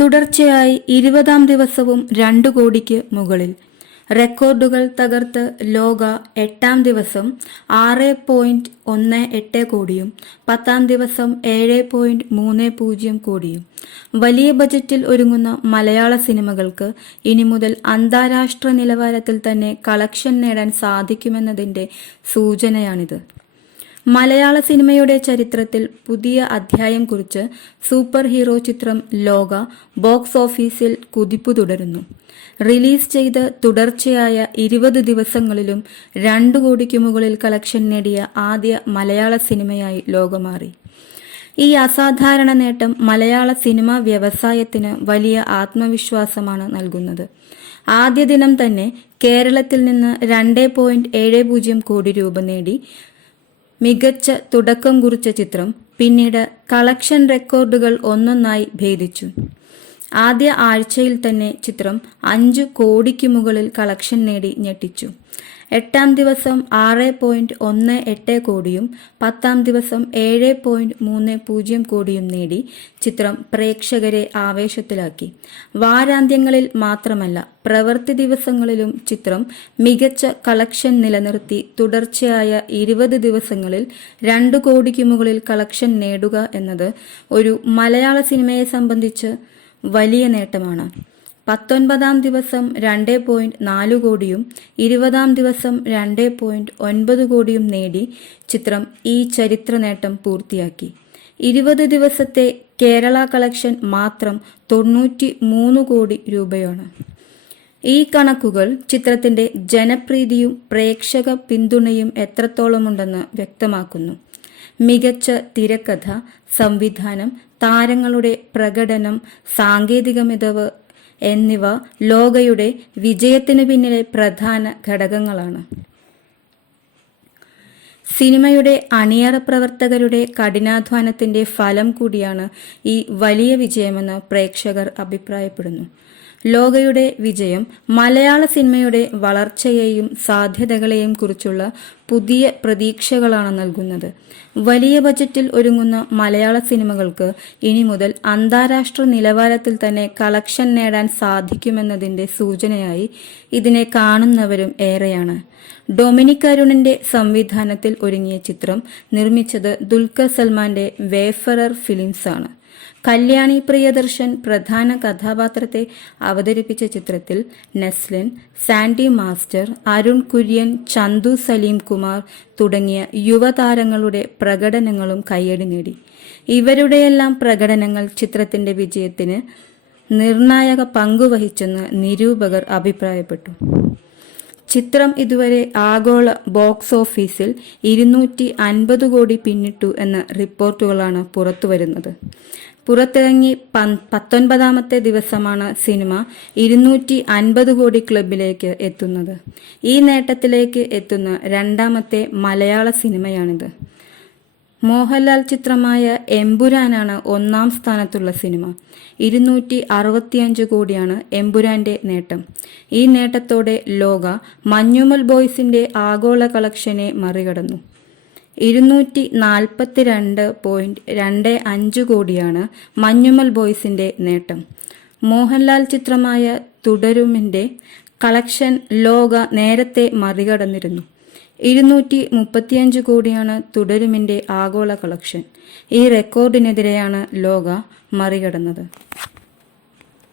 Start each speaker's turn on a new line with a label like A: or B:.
A: തുടർച്ചയായി ഇരുപതാം ദിവസവും രണ്ടു കോടിക്ക് മുകളിൽ. റെക്കോർഡുകൾ തകർത്ത് ലോക എട്ടാം ദിവസം ആറ് പോയിന്റ് ഒന്ന് എട്ട് കോടിയും പത്താം ദിവസം ഏഴ് പോയിന്റ് മൂന്ന് പൂജ്യം കോടിയും. വലിയ ബജറ്റിൽ ഒരുങ്ങുന്ന മലയാള സിനിമകൾക്ക് ഇനി മുതൽ അന്താരാഷ്ട്ര നിലവാരത്തിൽ തന്നെ കളക്ഷൻ നേടാൻ സാധിക്കുമെന്നതിന്റെ സൂചനയാണിത്. മലയാള സിനിമയുടെ ചരിത്രത്തിൽ പുതിയ അധ്യായം കുറിച്ച് സൂപ്പർ ഹീറോ ചിത്രം ലോക ബോക്സ് ഓഫീസിൽ കുതിപ്പ് തുടരുന്നു. റിലീസ് ചെയ്ത് തുടർച്ചയായ ഇരുപത് ദിവസങ്ങളിലും രണ്ടു കോടിക്ക് മുകളിൽ കളക്ഷൻ നേടിയ ആദ്യ മലയാള സിനിമയായി ലോകമാറി. ഈ അസാധാരണ നേട്ടം മലയാള സിനിമാ വ്യവസായത്തിന് വലിയ ആത്മവിശ്വാസമാണ് നൽകുന്നത്. ആദ്യ ദിനം തന്നെ കേരളത്തിൽ നിന്ന് രണ്ട് പോയിന്റ് ഏഴ് പൂജ്യം കോടി രൂപ നേടി മികച്ച തുടക്കം കുറിച്ച ചിത്രം പിന്നീട് കളക്ഷൻ റെക്കോർഡുകൾ ഒന്നൊന്നായി ഭേദിച്ചു. ആദ്യ ആഴ്ചയിൽ തന്നെ ചിത്രം അഞ്ചു കോടിക്ക് മുകളിൽ കളക്ഷൻ നേടി ഞെട്ടിച്ചു. എട്ടാം ദിവസം ആറ് പോയിന്റ് ഒന്ന് എട്ട് കോടിയും പത്താം ദിവസം ഏഴ് പോയിന്റ് മൂന്ന് പൂജ്യം കോടിയും നേടി ചിത്രം പ്രേക്ഷകരെ ആവേശത്തിലാക്കി. വാരാന്ത്യങ്ങളിൽ മാത്രമല്ല പ്രവൃത്തി ദിവസങ്ങളിലും ചിത്രം മികച്ച കളക്ഷൻ നിലനിർത്തി തുടർച്ചയായ ഇരുപത് ദിവസങ്ങളിൽ രണ്ടു കോടിക്ക് മുകളിൽ കളക്ഷൻ നേടുക എന്നത് ഒരു മലയാള സിനിമയെ സംബന്ധിച്ച് വലിയ നേട്ടമാണ്. പത്തൊൻപതാം ദിവസം രണ്ട് പോയിന്റ് നാല് കോടിയും ഇരുപതാം ദിവസം രണ്ട് പോയിന്റ് ഒൻപത് കോടിയും നേടി ചിത്രം ഈ ചരിത്ര നേട്ടം പൂർത്തിയാക്കി. ഇരുപത് ദിവസത്തെ കേരള കളക്ഷൻ മാത്രം തൊണ്ണൂറ്റി മൂന്ന് കോടി രൂപയാണ്. ഈ കണക്കുകൾ ചിത്രത്തിന്റെ ജനപ്രീതിയും പ്രേക്ഷക പിന്തുണയും എത്രത്തോളമുണ്ടെന്ന് വ്യക്തമാക്കുന്നു. മികച്ച തിരക്കഥ സംവിധാനം താരങ്ങളുടെ പ്രകടനം സാങ്കേതിക മികവ് എന്നിവ ലോകയുടെ വിജയത്തിന് പിന്നിലെ പ്രധാന ഘടകങ്ങളാണ്. സിനിമയുടെ അണിയറ പ്രവർത്തകരുടെ കഠിനാധ്വാനത്തിന്റെ ഫലം കൂടിയാണ് ഈ വലിയ വിജയമെന്ന് പ്രേക്ഷകർ അഭിപ്രായപ്പെടുന്നു. ലോകയുടെ വിജയം മലയാള സിനിമയുടെ വളർച്ചയെയും സാധ്യതകളെയും കുറിച്ചുള്ള പുതിയ പ്രതീക്ഷകളാണ് നൽകുന്നത്. വലിയ ബജറ്റിൽ ഒരുങ്ങുന്ന മലയാള സിനിമകൾക്ക് ഇനി മുതൽ അന്താരാഷ്ട്ര നിലവാരത്തിൽ തന്നെ കളക്ഷൻ നേടാൻ സാധിക്കുമെന്നതിന്റെ സൂചനയായി ഇതിനെ കാണുന്നവരും ഏറെയാണ്. ഡൊമിനിക് അരുണിന്റെ സംവിധാനത്തിൽ ഒരുങ്ങിയ ചിത്രം നിർമ്മിച്ചത് ദുൽഖർ സൽമാന്റെ വേഫറർ ആണ് കല്യാണി പ്രിയദർശൻ പ്രധാന കഥാപാത്രത്തെ അവതരിപ്പിച്ച ചിത്രത്തിൽ നെസ്ലിൻ സാൻഡി മാസ്റ്റർ അരുൺ കുര്യൻ ചന്തു സലീം കുമാർ തുടങ്ങിയ യുവതാരങ്ങളുടെ പ്രകടനങ്ങളും കയ്യടി നേടി. ഇവരുടെയെല്ലാം പ്രകടനങ്ങൾ ചിത്രത്തിന്റെ വിജയത്തിന് നിർണായക പങ്കുവഹിച്ചെന്ന് നിരൂപകർ അഭിപ്രായപ്പെട്ടു. ചിത്രം ഇതുവരെ ആഗോള ബോക്സ് ഓഫീസിൽ ഇരുന്നൂറ്റി അൻപത് കോടി പിന്നിട്ടു എന്ന റിപ്പോർട്ടുകളാണ് പുറത്തുവരുന്നത്. പുറത്തിറങ്ങി പത്തൊൻപതാമത്തെ ദിവസമാണ് സിനിമ ഇരുന്നൂറ്റി അൻപത് കോടി ക്ലബിലേക്ക് എത്തുന്നത്. ഈ നേട്ടത്തിലേക്ക് എത്തുന്ന രണ്ടാമത്തെ മലയാള സിനിമയാണിത്. മോഹൻലാൽ ചിത്രമായ എമ്പുരാനാണ് ഒന്നാം സ്ഥാനത്തുള്ള സിനിമ. ഇരുന്നൂറ്റി അറുപത്തിയഞ്ച് കോടിയാണ് എമ്പുരാന്റെ നേട്ടം. ഈ നേട്ടത്തോടെ ലോക മഞ്ഞുമൽ ബോയ്സിന്റെ ആഗോള കളക്ഷനെ മറികടന്നു. ഇരുന്നൂറ്റി നാൽപ്പത്തിരണ്ട് പോയിന്റ് രണ്ട് അഞ്ച് കോടിയാണ് മഞ്ഞുമൽ ബോയ്സിന്റെ നേട്ടം. മോഹൻലാൽ ചിത്രമായ തുടരുമിന്റെ കളക്ഷൻ ലോക നേരത്തെ മറികടന്നിരുന്നു. ഇരുന്നൂറ്റി മുപ്പത്തിയഞ്ച് കോടിയാണ് തുടരുമിന്റെ ആഗോള കളക്ഷൻ. ഈ റെക്കോർഡിനെതിരെയാണ് ലോക മറികടന്നത്.